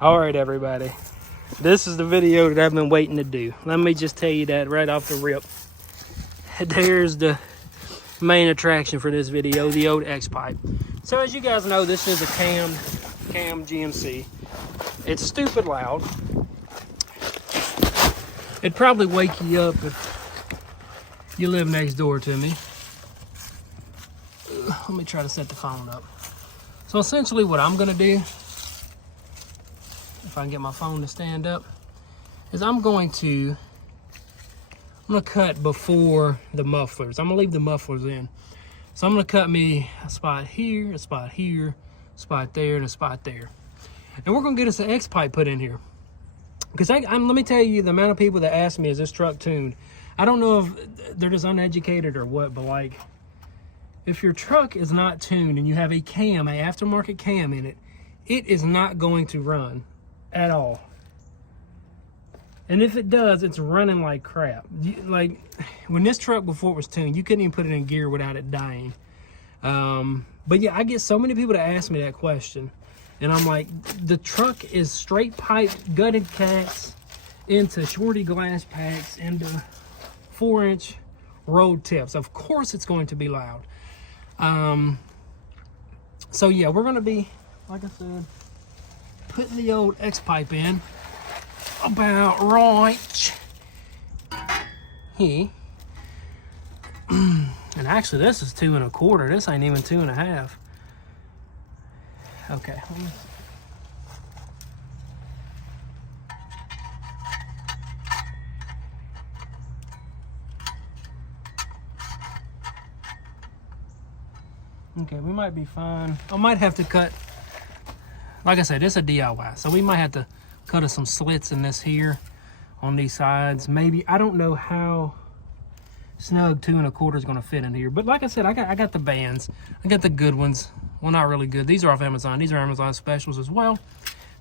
All right, everybody. This is the video that I've been waiting to do. Let me just tell you that right off the rip. There's the main attraction for this video, the old X-Pipe. So as you guys know, this is a cam GMC. It's stupid loud. It'd probably wake you up if you live next door to me. Let me try to set the phone up. So essentially what I'm gonna do, if I can get my phone to stand up, is I'm gonna cut before the mufflers. I'm gonna leave the mufflers in. So I'm gonna cut me a spot here, a spot here, a spot there, and a spot there. And we're gonna get us an X-Pipe put in here. Because let me tell you, the amount of people that ask me, is this truck tuned? I don't know if they're just uneducated or what, but like, if your truck is not tuned and you have a cam, an aftermarket cam in it, it is not going to run at all. And if it does, it's running like crap. Like, when this truck before it was tuned, you couldn't even put it in gear without it dying. But yeah, I get so many people to ask me that question. And I'm like, the truck is straight piped, gutted cats into shorty glass packs, into 4-inch rolled tips. Of course it's going to be loud. So yeah, we're gonna be, like I said, putting the old X-Pipe in about right here. And actually this is 2 1/4. This ain't even 2 1/2. Okay, let me see. Okay, we might be fine. I might have to cut, like I said, this is a DIY, so we might have to cut us some slits in this here on these sides. Maybe, I don't know how snug 2 1/4 is going to fit in here, but like I said, I got the bands. I got the good ones. Well, not really good. These are off Amazon. These are Amazon specials as well.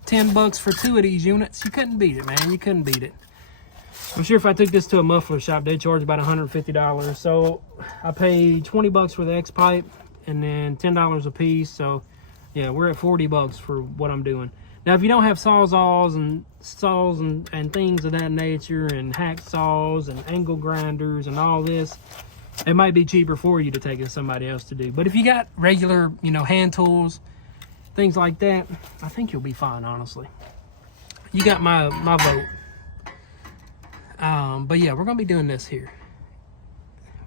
$10 for 2 of these units. You couldn't beat it, man. You couldn't beat it. I'm sure if I took this to a muffler shop, they'd charge about $150. So I paid $20 for the X-Pipe and then $10 a piece. So yeah, we're at $40 for what I'm doing. Now, if you don't have sawzalls and things of that nature, and hacksaws and angle grinders and all this, it might be cheaper for you to take it to somebody else to do. But if you got regular, hand tools, things like that, I think you'll be fine, honestly. You got my vote. But yeah, we're gonna be doing this here.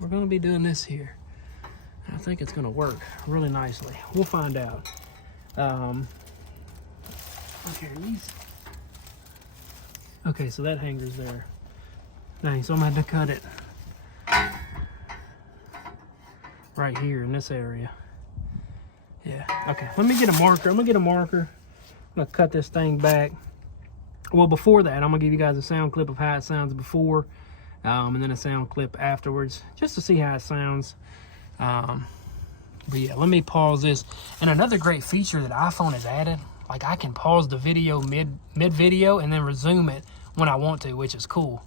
We're gonna be doing this here. I think it's gonna work really nicely. We'll find out. Okay, so that hanger's there. Dang, so I'm gonna have to cut it right here in this area. Yeah, okay, let me get a marker. I'm gonna cut this thing back. Well, before that, I'm gonna give you guys a sound clip of how it sounds before, and then a sound clip afterwards, just to see how it sounds. But yeah, let me pause this. And another great feature that iPhone has added, like, I can pause the video mid-video and then resume it when I want to, which is cool.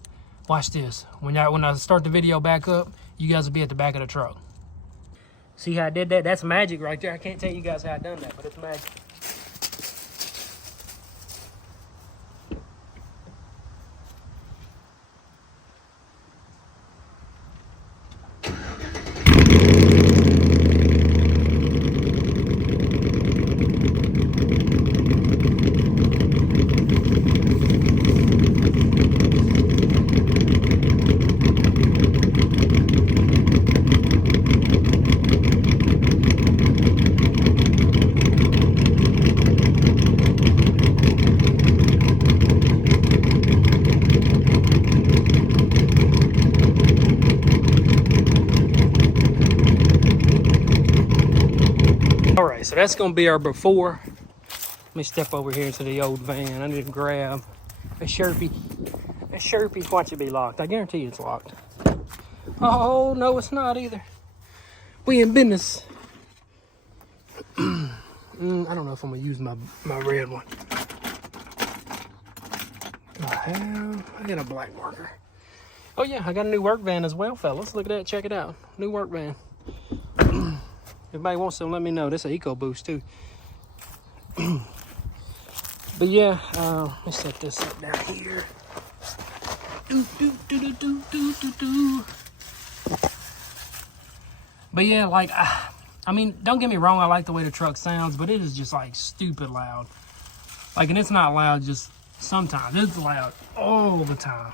Watch this. When I start the video back up, you guys will be at the back of the truck. See how I did that? That's magic right there. I can't tell you guys how I done that, but it's magic. So that's gonna be our before. Let me step over here into the old van. I need to grab a Sharpie. A Sharpie, watch it be locked. I guarantee you it's locked. Oh, no, it's not either. We in business. I don't know if I'm gonna use my red one. I got a black marker. Oh yeah, I got a new work van as well, fellas. Look at that, check it out. New work van. If anybody wants some, let me know. This is an EcoBoost too. But yeah, let me set this up down here. But yeah, like, I mean, don't get me wrong, I like the way the truck sounds, but it is just like stupid loud. Like, and it's not loud just sometimes, it's loud all the time.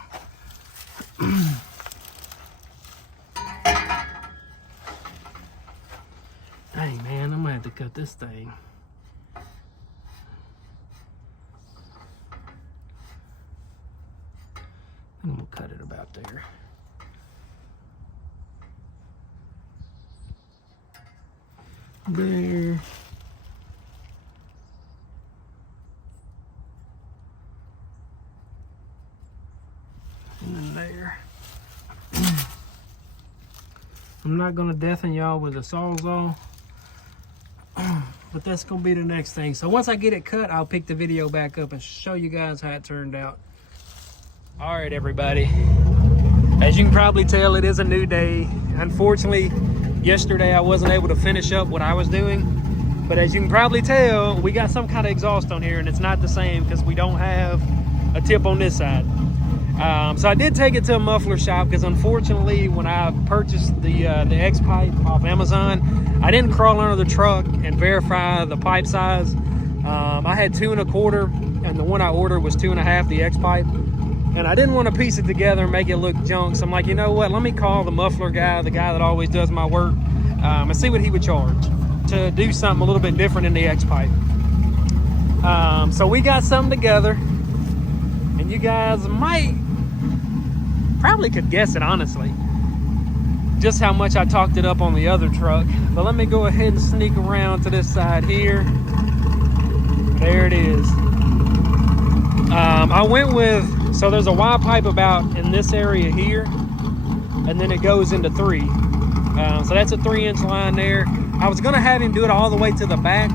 Hey man, I'm gonna have to cut this thing. I'm gonna cut it about there. There. And then there. I'm not gonna deafen y'all with a sawzall, but that's gonna be the next thing. So once I get it cut, I'll pick the video back up and show you guys how it turned out. All right, everybody. As you can probably tell, it is a new day. Unfortunately, yesterday I wasn't able to finish up what I was doing, but as you can probably tell, we got some kind of exhaust on here, and it's not the same because we don't have a tip on this side. So I did take it to a muffler shop because unfortunately, when I purchased the X pipe off Amazon, I didn't crawl under the truck and verify the pipe size. I had 2 1/4, and the one I ordered was 2 1/2, the X pipe. And I didn't want to piece it together and make it look junk. So I'm like, you know what? Let me call the muffler guy, the guy that always does my work, and see what he would charge to do something a little bit different in the X pipe. So we got something together, and you guys probably could guess it, honestly, just how much I talked it up on the other truck. But let me go ahead and sneak around to this side here. There it is. I went with, so there's a Y pipe about in this area here, and then it goes into 3. So that's a 3-inch line there. I was gonna have him do it all the way to the back,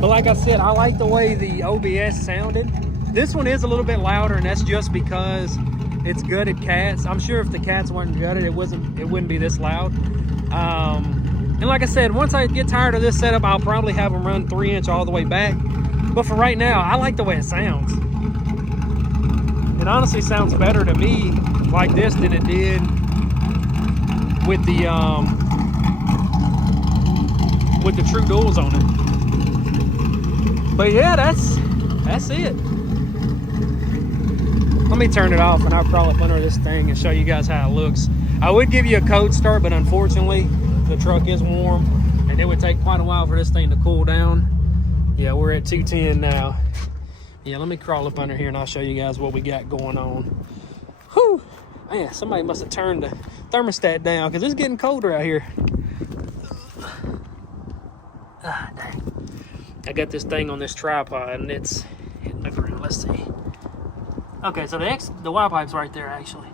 but like I said, I like the way the OBS sounded. This one is a little bit louder, and that's just because it's gutted cats. I'm sure if the cats weren't gutted, it wouldn't be this loud. And like I said, once I get tired of this setup, I'll probably have them run 3-inch all the way back. But for right now, I like the way it sounds. It honestly sounds better to me like this than it did with the true duals on it. But yeah, that's it. Let me turn it off and I'll crawl up under this thing and show you guys how it looks. I would give you a cold start, but unfortunately the truck is warm and it would take quite a while for this thing to cool down. Yeah, we're at 210 now. Yeah, let me crawl up under here and I'll show you guys what we got going on. Whew, man, somebody must have turned the thermostat down because it's getting colder out here. Ah, dang. I got this thing on this tripod and it's hitting the ground. Let's see. Okay, so the Y pipe's right there actually.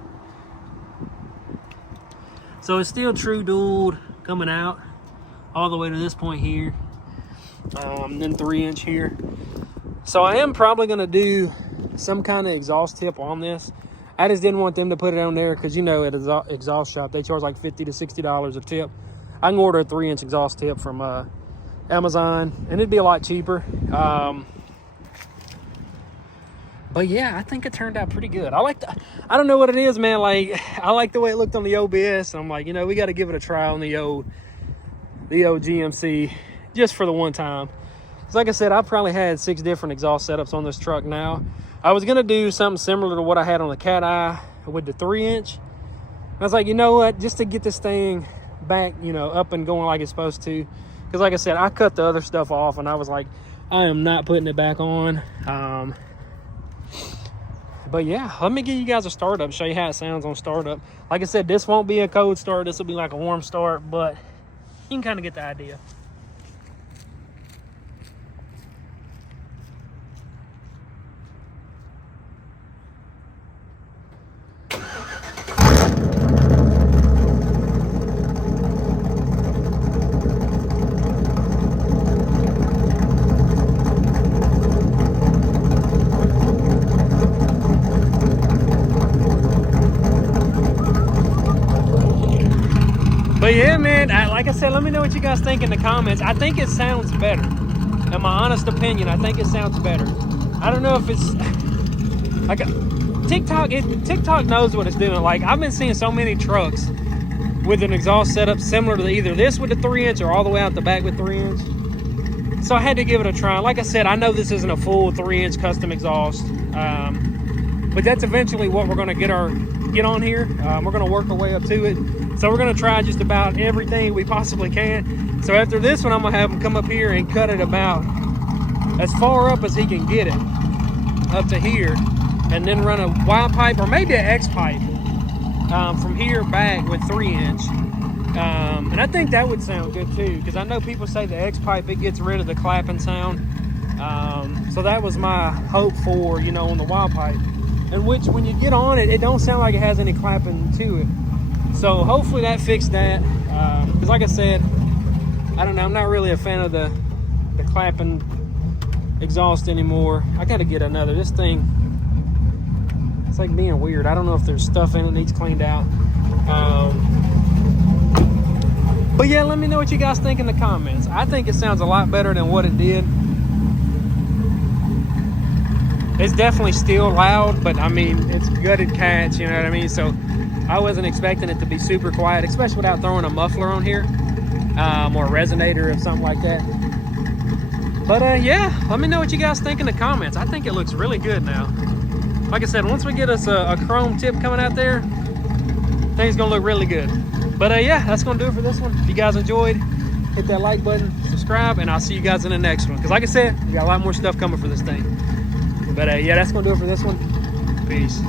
So it's still true dualed coming out all the way to this point here. Then 3-inch here. So I am probably going to do some kind of exhaust tip on this. I just didn't want them to put it on there because, you know, at an exhaust shop they charge like $50 to $60 a tip. I can order a 3-inch exhaust tip from Amazon and it'd be a lot cheaper. But yeah, I think it turned out pretty good. I don't know what it is, man. Like, I like the way it looked on the OBS. I'm like, you know, we got to give it a try on the old GMC just for the one time. So like I said, I've probably had 6 different exhaust setups on this truck now. I was going to do something similar to what I had on the Cat Eye with the 3-inch. I was like, you know what, just to get this thing back, you know, up and going like it's supposed to. Because like I said, I cut the other stuff off and I was like, I am not putting it back on. But yeah, let me give you guys a startup, show you how it sounds on startup. Like I said, this won't be a cold start. This will be like a warm start, but you can kind of get the idea. But yeah, man, like I said, let me know what you guys think in the comments. I think it sounds better. in my honest opinion, I think it sounds better. I don't know if it's like TikTok knows what it's doing. Like, I've been seeing so many trucks with an exhaust setup similar to either this with the 3-inch or all the way out the back with 3-inch. So I had to give it a try. Like I said, I know this isn't a full 3-inch custom exhaust, but that's eventually what we're going to get on here. We're going to work our way up to it. So we're going to try just about everything we possibly can. So after this one, I'm going to have him come up here and cut it about as far up as he can get it, up to here, and then run a Y pipe or maybe an X pipe from here back with 3-inch. And I think that would sound good too, because I know people say the X pipe, it gets rid of the clapping sound. So that was my hope for, you know, on the Y pipe. And which, when you get on it, it don't sound like it has any clapping to it. So hopefully that fixed that. Because like I said, I don't know, I'm not really a fan of the clapping exhaust anymore. I got to get another. This thing, it's like being weird. I don't know if there's stuff in it that needs cleaned out. But yeah, let me know what you guys think in the comments. I think it sounds a lot better than what it did. It's definitely still loud, but I mean, it's gutted cats, you know what I mean? So I wasn't expecting it to be super quiet, especially without throwing a muffler on here, or a resonator or something like that. But yeah, let me know what you guys think in the comments. I think it looks really good now. Like I said, once we get us a chrome tip coming out there, things gonna look really good. But yeah, that's gonna do it for this one. If you guys enjoyed, hit that like button, subscribe, and I'll see you guys in the next one. Because like I said, we got a lot more stuff coming for this thing. But yeah, that's gonna do it for this one. Peace.